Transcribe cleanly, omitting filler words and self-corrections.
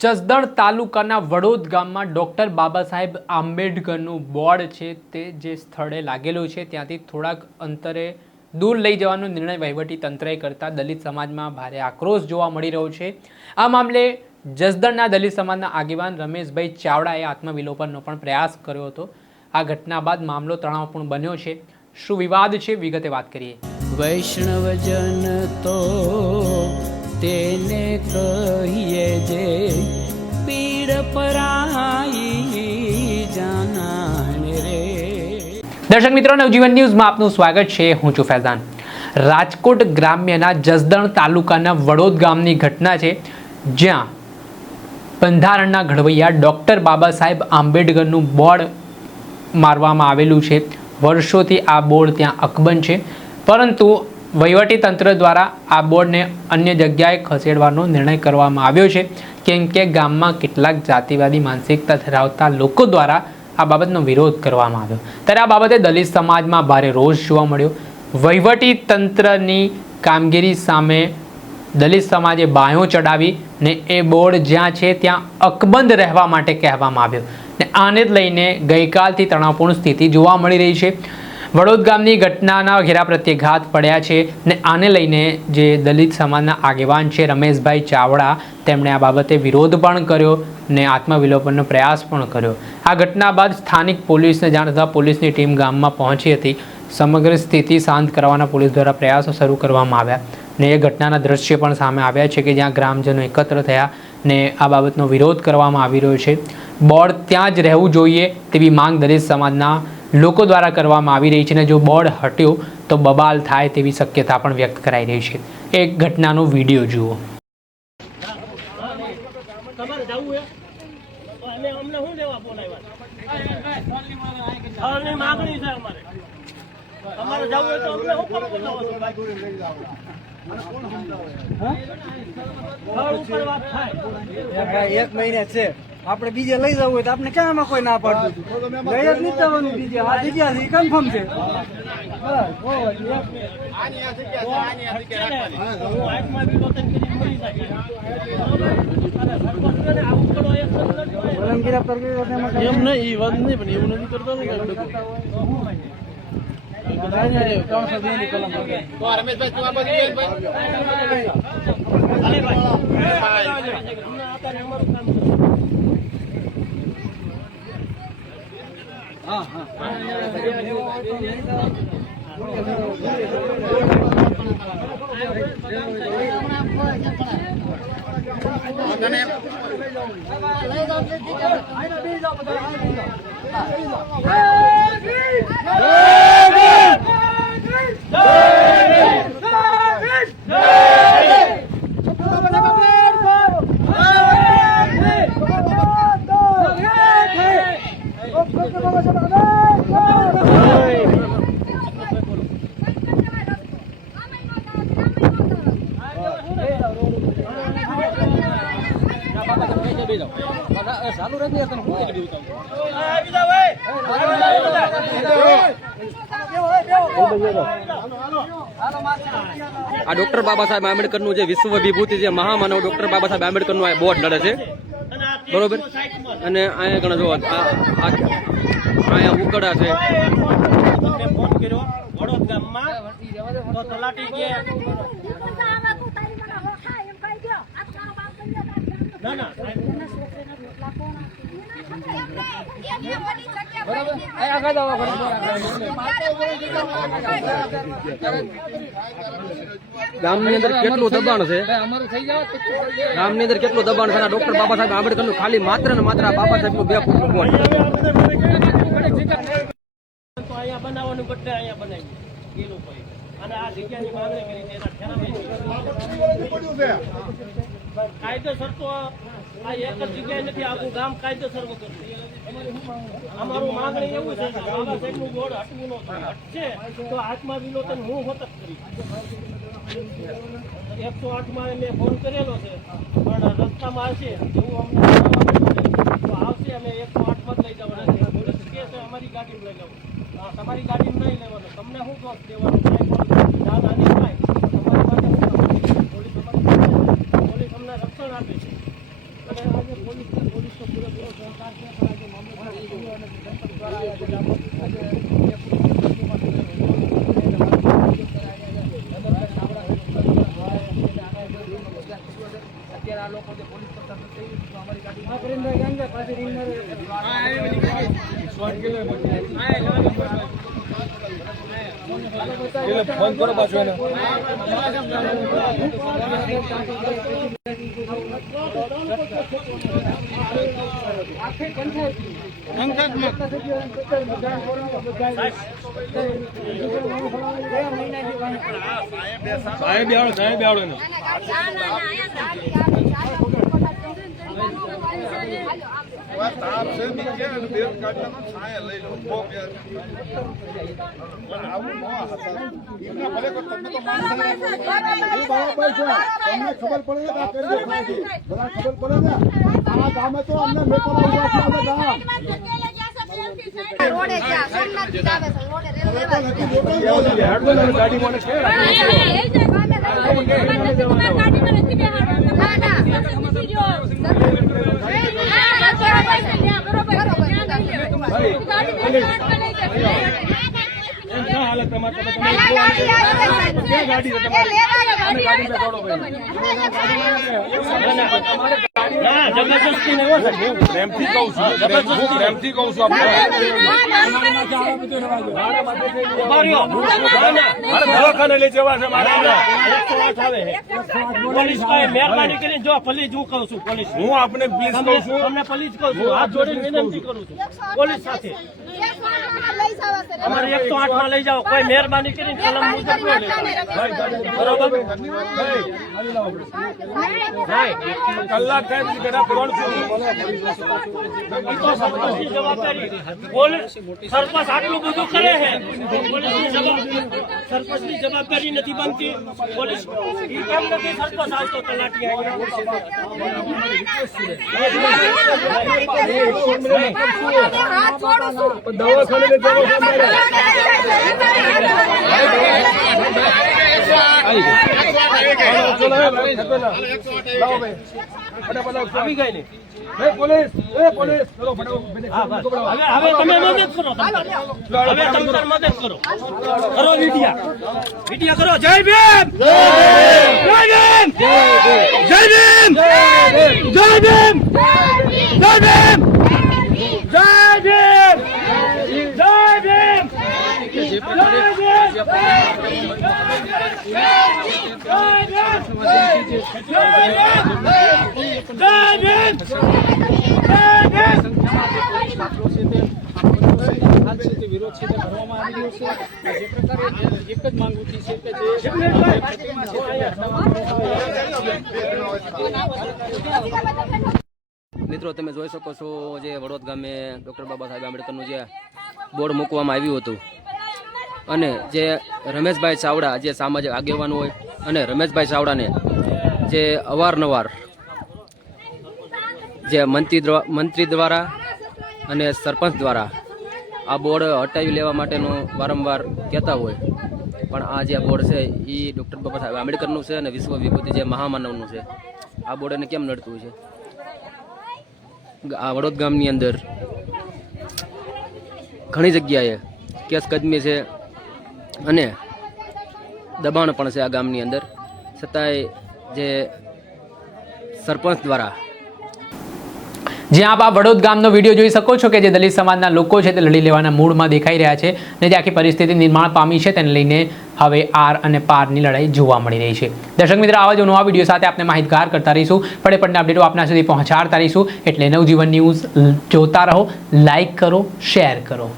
જસદણ તાલુકાના વડોદ ગામમાં doctor Baba Saheb આંબેડકરનું board છે તે જે સ્થળે લાગેલું છે ત્યાંથી થોડાક અંતરે દૂર લઈ જવાનો નિર્ણય વહીવટી તંત્રએ કરતા દલિત સમાજમાં ભારે આક્રોશ જોવા મળી રહ્યો છે। આ મામલે જસદણના દલિત સમાજના આગેવાન રમેશભાઈ ચાવડાએ આત્મવિલોપનનો પણ પ્રયાસ કર્યો હતો। આ ઘટના બાદ મામલો તણાવપૂર્ણ બન્યો છે। શું વિવાદ છે વિગતે વાત કરીએ। વૈષ્ણવજન તો તેને કહીએ જે પીડ પરાઈ જાનાને રે। દર્શક મિત્રો, નવજીવન ન્યૂઝમાં આપનું સ્વાગત છે। હું છું ફૈઝાન। રાજકોટ ગ્રામ્યના જસદણ તાલુકાના વડોદ ગામની ઘટના છે, જ્યાં બંધારણના ઘડવૈયા ડૉક્ટર બાબા સાહેબ આંબેડકરનું બોર્ડ મારવામાં આવેલું છે। વર્ષોથી આ બોર્ડ ત્યાં અકબંધ છે, પરંતુ વહીવટી તંત્ર દ્વારા આ બોર્ડને અન્ય જગ્યાએ ખસેડવાનો નિર્ણય કરવામાં આવ્યો છે, કેમ કે ગામમાં કેટલાક જાતિવાદી માનસિકતા ધરાવતા લોકો દ્વારા આ બાબતનો વિરોધ કરવામાં આવ્યો। ત્યારે આ બાબતે દલિત સમાજમાં ભારે રોષ જોવા મળ્યો। વહીવટી તંત્રની કામગીરી સામે દલિત સમાજે બાયો ચડાવી ને એ બોર્ડ જ્યાં છે ત્યાં અકબંધ રહેવા માટે કહેવામાં આવ્યો ને આને જ લઈને ગઈકાલથી તણાવપૂર્ણ સ્થિતિ જોવા મળી રહી છે। વડોદ ગામની ઘટનાના ઘેરા પ્રત્યાઘાત પડ્યા છે ને આને લઈને જે દલિત સમાજના આગેવાન છે રમેશભાઈ ચાવડા, તેમણે આ બાબતે વિરોધ પણ કર્યો ને આત્મવિલોપનનો પ્રયાસ પણ કર્યો। આ ઘટના બાદ સ્થાનિક પોલીસને જાણ થતાં પોલીસની ટીમ ગામમાં પહોંચી હતી। સમગ્ર સ્થિતિ શાંત કરવાના પોલીસ દ્વારા પ્રયાસો શરૂ કરવામાં આવ્યા ને એ ઘટનાના દ્રશ્ય પણ સામે આવ્યા છે કે જ્યાં ગ્રામજનો એકત્ર થયા ને આ બાબતનો વિરોધ કરવામાં આવી રહ્યો છે। બોર્ડ ત્યાં જ રહેવું જોઈએ તેવી માંગ દલિત સમાજના લોકો દ્વારા કરવામાં આવી રહી છે ને જો બોર્ડ હટ્યો તો બબાલ થાય તેવી શક્યતા પણ વ્યક્ત કરાઈ રહી છે। એક ઘટનાનો વિડીયો જુઓ। એક મહિને છે આપણે બીજે લઈ જવું હોય તો આપણે ક્યાં એમાં કોઈ ના પાડતું લઈ જ નહીં જવાનું બીજે આ જગ્યા છે કન્ફર્મ છે। એમ નહીં વાત નહીં પણ એવું નથી કરતો આ ડોક્ટર બાબા સાહેબ આંબેડકરનું જે વિશ્વ વિભૂતિ જે મહામાનવ ડોક્ટર બાબા સાહેબ આંબેડકરનું આ બોર્ડ લડે છે, બરોબર। અને અહીંયા ઘણા જોવા અહીંયા ઉકળા છે। ફોન કર્યો વડોદ ગામમાં તો તલાટી કે ના ના ગામની અંદર કેટલું દબાણ છે, ગામની અંદર કેટલું દબાણ છે। ડોક્ટર બાબા સાહેબ આંબેડકરનું ખાલી માત્ર ને માત્ર બાબા સાહેબનું 2 ફૂટનું બોર્ડ અહીંયા બનાવવાનું બદલે અહીંયા બનાવી એ લોકોએ અને આ જગ્યાની માંગણી કરી છે કાયદેસર તો આ એક જ જગ્યાએ નથી, આખું ગામ કાયદેસર વગર। અમારું માંગણી એવું છે કે બાબા સાહેબનું બોર્ડ હટવું ન હટશે તો આત્મવિલોપન હું હોત જ કરી। 108માં મેં ફોન કરેલો છે પણ રસ્તામાં આવશે એવું અમને આવશે, અમે 108માં જ લઈ જવાના છે। પોલીસ કે છે અમારી ગાડીમાં લઈ જવું, તમારી ગાડીમાં નહીં લેવાનું, તમને શું દોષ દેવાનો? જાન હાનિ થાય તમારી માટે પોલીસ અમને રક્ષણ આપે છે અને ફોન કરો પાછો એને. સાહેબ આવડો એને. ખબર પડે ને ખબર પડે ને આ ગામે તો અમને લોકો ઉભા છે રોડે જા સોમનાથ થી આવે છે રોડે ગાડી મને છે જબરજસ્તી નહીં હોય પ્રેમથી કહું છું પ્રેમથી કહું છું દવાખાને લઈ જવા છે મારે. 108 આવે પોલીસ કોઈ મહેરબાની કરીને જો પોલીસ હું કહું છું પોલીસ હું આપને પ્લીઝ કહું છું. તમને પોલીસ કહું છું હાથ જોડીને વિનંતી કરું છું પોલીસ સાથે અમારે 108 માં લઈ જાઓ કોઈ મહેરબાની કરીને કલમ મુજબ ન લઈ જાઓ બરોબર કલાક થાય પછી બેટા કોણ છું? ઈ તો સરપંચની જવાબદારી પોલીસ સરપંચ આટલું બધું કરે છે સરપંચની જવાબદારી નથી બનતી પોલીસ ઈ કેમ નથી સરપંચ આવતો તલાટી દવાખાને લઈ જવા છે મારે. આવી ગઈ ને પોલીસ ચલો ફટાફટ હવે તમે મદદ કરો હવે તમે મદદ કરો કરો વિડિયા કરો જય ભીમ જય ભીમ જય ભીમ જય ભીમ જય ભીમ જય ભીમ જય ભીમ જય ભીમ વિરોધ છે તે કરવામાં આવી રહ્યો છે. જે પ્રકારે એક જ માંગ ઉઠી છે કે મિત્રો તમે જોઈ શકો છો જે વડોદ ગામે ડૉક્ટર બાબા સાહેબ આંબેડકરનું જે બોર્ડ મૂકવામાં આવ્યું હતું અને જે રમેશભાઈ ચાવડા જે સામાજિક આગેવાન હોય અને રમેશભાઈ ચાવડાને જે અવારનવાર જે મંત્રી દ્વારા અને સરપંચ દ્વારા આ બોર્ડ હટાવી લેવા માટેનું વારંવાર કહેતા હોય પણ આ જે બોર્ડ છે એ ડૉક્ટર બાબા સાહેબ આંબેડકરનું છે અને વિશ્વ વિભૂતિ જે મહામાનવનું છે. આ બોર્ડ એને કેમ નડતું છે? આ વડોદ ગામની અંદર ઘણી જગ્યાએ કેસ કદમી છે અને દબાણ પણ છે આ ગામની અંદર, છતાંય જે સરપંચ દ્વારા જ્યાં આપ આ વડોદ ગામનો વિડીયો જોઈ શકો છો કે જે દલિત સમાજના લોકો છે તે લડી લેવાના મૂડમાં દેખાઈ રહ્યા છે અને જે આખી પરિસ્થિતિ નિર્માણ પામી છે તેને લઈને હવે આર અને પારની લડાઈ જોવા મળી રહી છે. દર્શક મિત્રો, આવા જ નવા વિડીયો સાથે આપણે માહિતગાર કરતા રહીશું, પડે પડને અપડેટો આપના સુધી પહોંચાડતા રહીશું. એટલે નવજીવન ન્યૂઝ જોતા રહો, લાઇક કરો, શેર કરો.